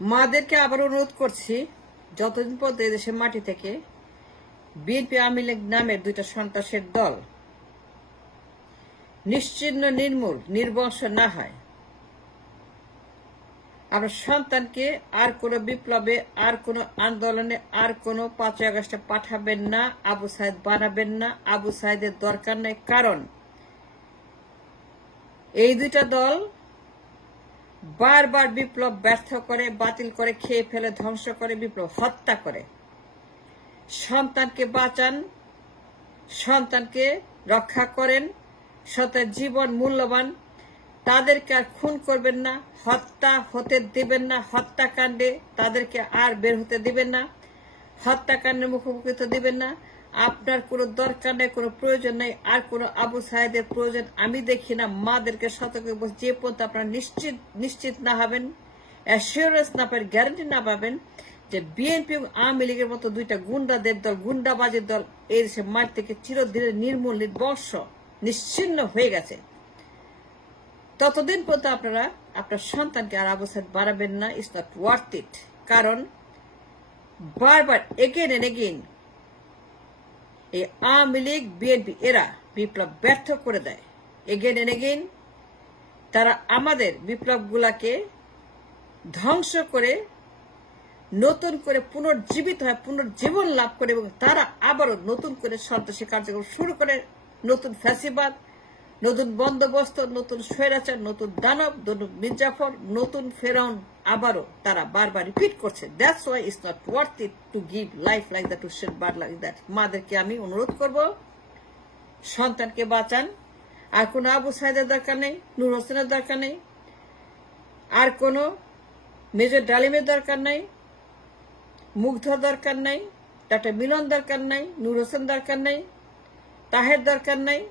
মাদেরকে আবার অনুরোধ করছি, যতদিন পর্যন্ত এদেশের মাটি থেকে বিএনপি আওয়ামী লীগ নামের দুইটা সন্ত্রাসের দল নিশ্চিহ্ন নির্মূল নির্বংশ না হয়, আপনার সন্তানকে আর কোনো বিপ্লবে, আর কোনো আন্দোলনে, আর কোনো 5ই আগস্টে পাঠাবেন না, আবু সাইদ বানাবেন না। আবু সাইদের দরকার নেই, কারণ এই দুইটা দল বারবার বিপ্লব ব্যর্থ করে, বাতিল করে, খেয়ে ফেলে, ধ্বংস করে, বিপ্লব হত্যা করে। সন্তানকে বাঁচান, সন্তানকে রক্ষা করেন, সন্তান জীবন মূল্যবান, তাদেরকে আর খুন করবেন না, হত্যা হতে দিবেন না, হত্যাকাণ্ডে তাদেরকে আর বের হতে দিবেন না, হত্যাকাণ্ডের মুখোমুখি তো দিবেন না। আপনার কোনো দরকার নেই, কোনো প্রয়োজন নেই, আর কোনো আবু সাইদের প্রয়োজন আমি দেখি না। মাদেরকে সতর্ক, যে পর্যন্ত আপনারা নিশ্চিত না হবেন, অ্যাসিওরেন্স না পাবেন, গ্যারান্টি না পাবেন যে বিএনপি এবং আওয়ামী লীগের মতো দুইটা গুন্ডাদের দল, গুন্ডাবাজের দল এই দেশের মাঠ থেকে চিরদিনের নির্মূল, নির্বংশ, নিশ্চিহ্ন হয়ে গেছে, ততদিন পর্যন্ত আপনারা আপনার সন্তানকে আর আবু সাইদ বাড়াবেন না। ইটস নট ওয়ার্থ ইট। কারণ বারবার এগেন এন্ড এগেন এই আওয়ামী লীগ, বিএনপি এরা বিপ্লব ব্যর্থ করে দেয়। এগেন এন্ড এগেন তারা আমাদের বিপ্লবগুলাকে ধ্বংস করে নতুন করে পুনর্জীবিত হয়, পুনর্জীবন লাভ করে, এবং তারা আবারও নতুন করে সন্ত্রাসী কার্যক্রম শুরু করে। নতুন ফ্যাসিবাদ, নতুন বন্দোবস্ত, নতুন স্বৈরাচার, নতুন দানব, নতুন মির্জাফর, নতুন ফেরাউন আবারও তারা বারবার রিপিট করছে। That's why it's not worth it to give life like that, to shed blood like that. মাদেরকে আমি অনুরোধ করব, সন্তানকে বাঁচান। আর কোনো আবু সাইদের দরকার নেই, নূর হোসেনের দরকার নেই, আর কোনো মেজর ডালিমের দরকার নেই, মুগ্ধর দরকার নেই, ডাক্তার মিলন দরকার নেই, নূর হোসেন দরকার নেই, তাহের দরকার নেই,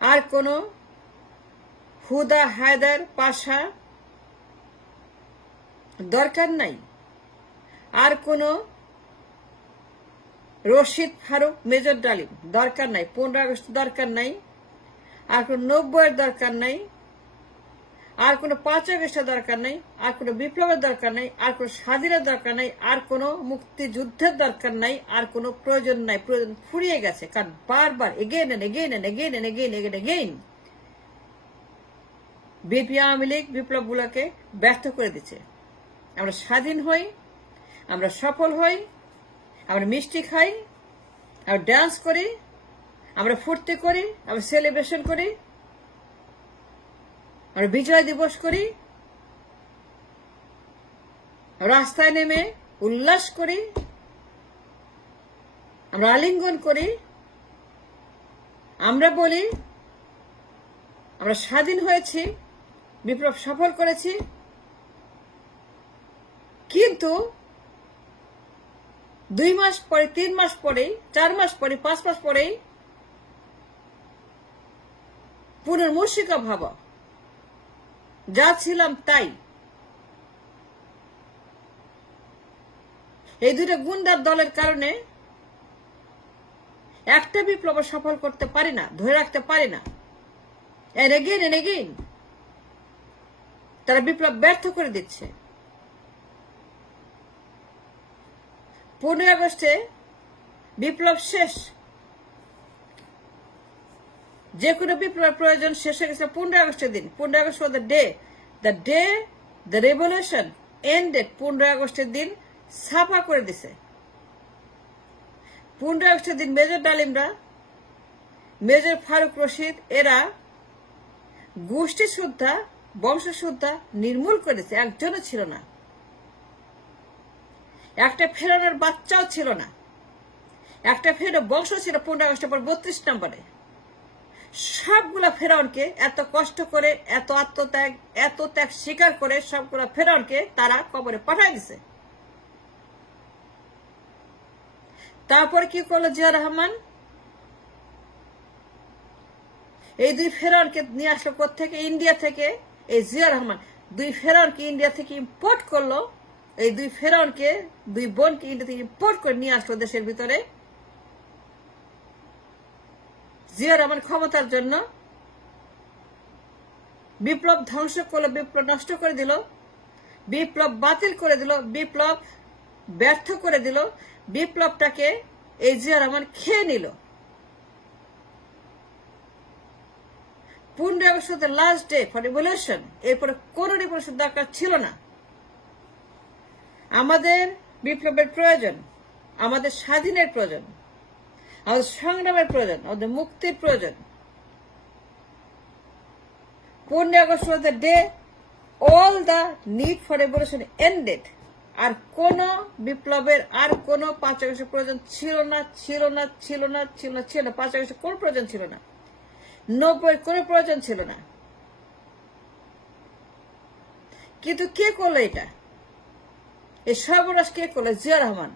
আর কোনো হুদা, হায়দার, পাশা দরকার নাই, আর কোনো রশিদ, ফারুক, মেজর ডালিম দরকার নাই, 15 আগস্ট দরকার নাই, আর কোনো 90-এর দরকার নাই, আর কোনো 5 আগস্টের দরকার নাই, আর কোনো বিপ্লবের দরকার নাই, আর কোনো স্বাধীনের দরকার নাই, আর কোনো মুক্তিযুদ্ধের দরকার নাই, আর কোনো প্রয়োজন নাই। প্রয়োজন ফুরিয়ে গেছে, কারণ বারবার again and again and again and again again again BNP Awami League বিপ্লবগুলোকে ব্যর্থ করে দিচ্ছে। আমরা স্বাধীন হই, আমরা সফল হই, আমরা মিষ্টি খাই, আমরা ডান্স করি, আমরা ফুর্তি করি, আমরা সেলিব্রেশন করি, আমরা বিজয় দিবস করি, রাস্তায় নেমে উল্লাস করি, আমরা আলিঙ্গন করি, আমরা বলি আমরা স্বাধীন হয়েছি, বিপ্লব সফল করেছি। কিন্তু 2 মাস পরে, 3 মাস পরে, 4 মাস পরে, 5 মাস পরেই পুনর্মূর্ছিকা ভাবা, যা ছিলাম তাই। এই দুটো গুন্ডার দলের কারণে একটা বিপ্লব সফল করতে পারি না, ধরে রাখতে পারি না। এন্ড এগেইন তারা বিপ্লব ব্যর্থ করে দিচ্ছে। 15 আগস্টে বিপ্লব শেষ, যে কোনো বিপ্লবের প্রয়োজন শেষ হয়ে গেছে 15 আগস্টের দিন। 15 August was the day the revolution ended. 15 আগস্টের দিন ছাপা করে দিছে। 15 আগস্টের দিন মেজর ডালিমরা, মেজর ফারুক, রশিদ এরা গোষ্ঠী শ্রদ্ধা, বংশ শ্রদ্ধা নির্মূল করেছে। একজনও ছিল না, একটা ফেরানোর বাচ্চাও ছিল না। একটা ফেরানো বংশ ছিল 15 আগস্টের পর 32 নম্বরে। সবগুলা ফেরাউনকে এত কষ্ট করে, এত আত্মত্যাগ, এত ত্যাগ স্বীকার করে সবগুলা ফেরাউনকে তারা কবরে পাঠাই দিছে। তারপরে কি করলো জিয়া রহমান? এই 2 ফেরাউনকে নিয়ে আসলো কোত্থেকে? ইন্ডিয়া থেকে। এই জিয়া রহমান 2 ফেরাউনকে ইন্ডিয়া থেকে ইম্পোর্ট করলো। এই 2 ফেরাউনকে, 2 বোনকে ইন্ডিয়া থেকে ইম্পোর্ট করে নিয়ে আসলো দেশের ভিতরে জিয়া রহমান ক্ষমতার জন্য। বিপ্লব ধ্বংস করলো, বিপ্লব নষ্ট করে দিল। বিপ্লব বাতিল করে দিল, বিপ্লব ব্যর্থ করে দিল, বিপ্লবটাকে এই জিয়া রহমান খেয়ে নিল। 15 August last day for revolution. এরপরে কোন রিভলিউশন দরকার ছিল না। আমাদের বিপ্লবের প্রয়োজন, আমাদের স্বাধীনের প্রয়োজন, আমাদের সংগ্রামের প্রয়োজন, আমাদের মুক্তির প্রয়োজন। 15 August was the day all the need for revolution ended. আর কোন বিপ্লবের আর কোন 5 আগস্টের প্রয়োজন ছিল না, ছিল না, ছিল না, ছিল না, ছিল না। 5 আগস্টের কোন প্রয়োজন ছিল না, 90 কোন প্রয়োজন ছিল না। কিন্তু কে করলো এটা? এই সর্বনাশ কে করলো? জিয়া রহমান।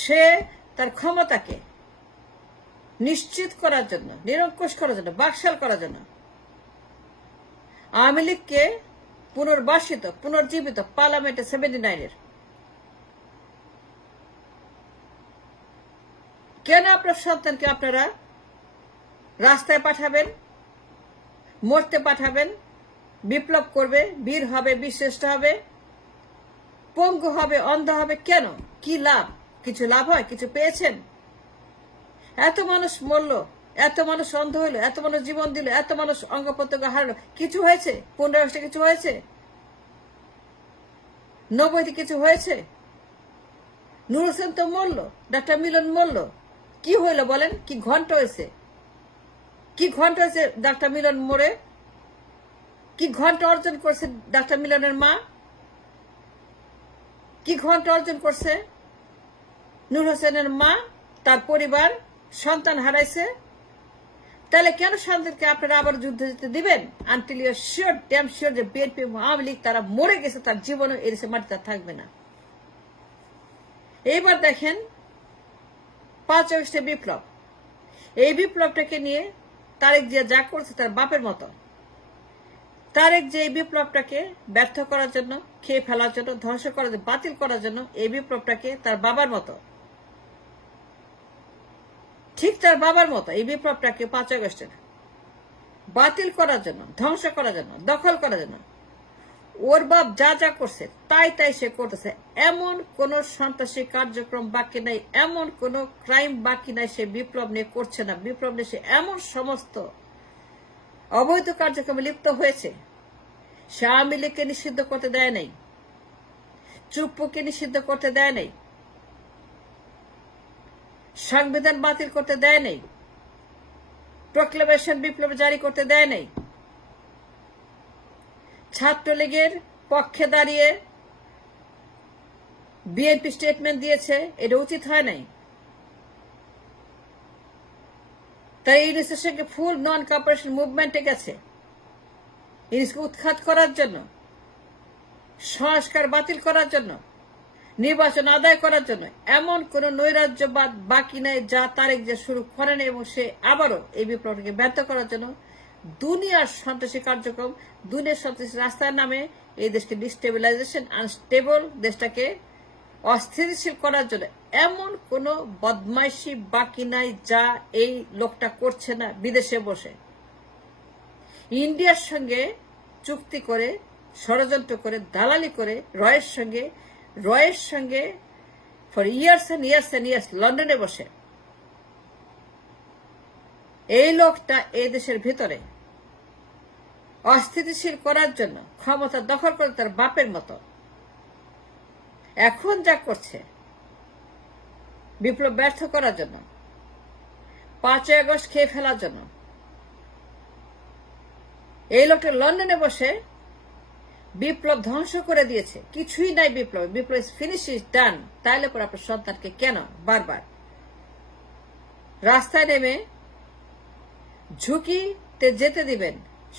সে তার ক্ষমতাকে নিশ্চিত করার জন্য, নিরঙ্কুশ করার জন্য, বাকশাল করার জন্য আওয়ামী লীগকে পুনর্বাসিত, পুনর্জীবিত পার্লামেন্টে 79-এর কেন আপনার সন্তানকে আপনারা রাস্তায় পাঠাবেন, মরতে পাঠাবেন, বিপ্লব করবে, বীর হবে, বীরশ্রেষ্ঠ হবে, পঙ্গু হবে, অন্ধ হবে? কেন? কি লাভ? কিছু লাভ হয়? কিছু পেয়েছেন? এত মানুষ মরল, এত মানুষ অন্ধ হইল, এত মানুষ জীবন দিল, এত মানুষ অঙ্গ প্রত্যঙ্গ হারালো, কিছু হয়েছে? 15 আগস্টে কিছু হয়েছে? 90-তে কিছু হয়েছে? নূর হোসেন তো মরল, ডাক্তার মিলন মরল, কি হইল বলেন? কি ঘন্টা হয়েছে? কি ঘন্টা হয়েছে ডাক্তার মিলন মরে? কি ঘন্টা অর্জন করছে ডাক্তার মিলনের মা? কি ঘন্টা অর্জন করছে নূর হোসেনের মা? তার পরিবার সন্তান হারাইছে। তাহলে কেন সন্তানকে আপনারা আবার যুদ্ধে যেতে দিবেন? Until you are sure, damn sure যে বিএনপি, আওয়ামী লীগ তারা মরে গেছে, তার জীবনে এই দেশে মাটিতে থাকবে না। এইবার দেখেন 5 আগস্টের বিপ্লব, এই বিপ্লবটাকে নিয়ে তারেক জিয়া যা করছে তার বাপের মতো। তারেক যে এই বিপ্লবটাকে ব্যর্থ করার জন্য, খেয়ে ফেলার জন্য, ধ্বংস করার জন্য, বাতিল করার জন্য এই বিপ্লবটাকে তার বাবার মতো, ঠিক তার বাবার মতো এই বিপ্লবটাকে 5 আগস্টের বাতিল করার জন্য, ধ্বংস করার জন্য, দখল করার জন্য ওর বাপ যা যা করছে তাই তাই সে করতেছে। এমন কোন সন্ত্রাসী কার্যক্রম বাকি নাই, এমন কোন ক্রাইম বাকি নাই সে বিপ্লব নিয়ে করছে না। বিপ্লব নিয়ে সে এমন সমস্ত অবৈধ কার্যক্রমে লিপ্ত হয়েছে। সে আওয়ামী লীগকে নিষিদ্ধ করতে দেয় নাই, চুপ্পুকে নিষিদ্ধ করতে দেয় নাই, সংবিধান বাতিল করতে দেয় নাই, প্রক্লেমেশন বিপ্লব জারি করতে দেয় নাই, ছাত্রলীগের পক্ষে দাঁড়িয়ে বিএনপি স্টেটমেন্ট দিয়েছে, এটা উচিত হয় নাই। তাই ইউনিসের সঙ্গে ফুল নন কপারেশন মুভমেন্টে গেছে ইউনিসকে উৎখাত করার জন্য, সংস্কার বাতিল করার জন্য, নির্বাচন আদায় করার জন্য। এমন কোন নৈরাজ্যবাদ বাকি নাই যা তারেক যে শুরু করেন, এবং সে আবারও এই বিপ্লবকে ব্যর্থ করার জন্য দুনিয়ার সন্ত্রাসী কার্যক্রম, দুনিয়ার সন্ত্রাসী রাস্তার নামে এই দেশকে ডিস্টেবিলাইজেশন, আনস্টেবল দেশটাকে অস্থিতিশীল করার জন্য এমন কোন বদমাইশি বাকি নাই যা এই লোকটা করছে না। বিদেশে বসে ইন্ডিয়ার সঙ্গে চুক্তি করে, ষড়যন্ত্র করে, দালালি করে রয়ের সঙ্গে for years and years and years লন্ডনে বসে এই লোকটা এই দেশের ভিতরে অস্থিতিশীল করার জন্য, ক্ষমতা দখল করে তার বাপের মতো এখন যা করছে বিপ্লব ব্যর্থ করার জন্য, 5 আগস্ট খেয়ে ফেলার জন্য। এই লোকটা লন্ডনে বসে বিপ্লব ধ্বংস করে দিয়েছে। কিছুই নাই বিপ্লব, বিপ্লব ফিনিশ, ইজ ডান। তাইলে পর আপনার সন্তানকে কেন বারবার রাস্তায় নেমে ঝুঁকিতে যেতে দিবেন?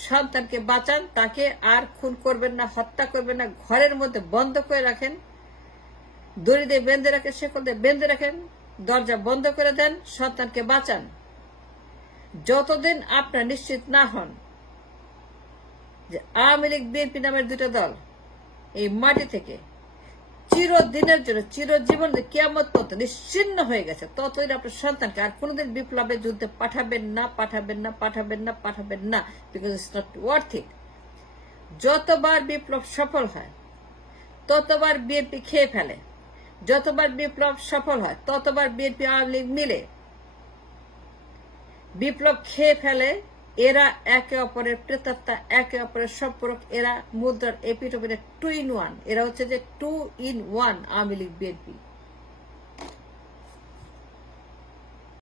সন্তানকে বাঁচান, তাকে আর খুন করবেন না, হত্যা করবেন না, ঘরের মধ্যে বন্ধ করে রাখেন, দড়ি দিয়ে বেঁধে রাখেন, শেকল দিয়ে বেঁধে রাখেন, দরজা বন্ধ করে দেন, সন্তানকে বাঁচান। যতদিন আপনার নিশ্চিত না হন যে আওয়ামী লীগ বিএনপি নামের দুটো দল এই মাটি থেকে চিরদিনের জন্য, চিরজীবন কিয়ামত পর্যন্ত নিশ্চিহ্ন হয়ে গেছে, ততদিন আপনার সন্তানকে আর কোনোদিন বিপ্লবের যুদ্ধে পাঠাবেন না, পাঠাবেন না, পাঠাবেন না, পাঠাবেন না, বিকজ ইটস নট ওয়ার্থ ইট। যতবার বিপ্লব সফল হয় ততবার বিএনপি খেয়ে ফেলে, যতবার বিপ্লব সফল হয় ততবার বিএনপি আওয়ামী লীগ মিলে বিপ্লব খেয়ে ফেলে। এরা একে অপরের প্রেতাত্মা, একে অপরের সম্পর্ক, এরা মুদ্রার এপিঠ ওপিঠে 2 in 1, এরা হচ্ছে যে 2 in 1 আওয়ামী লীগ বিএনপি।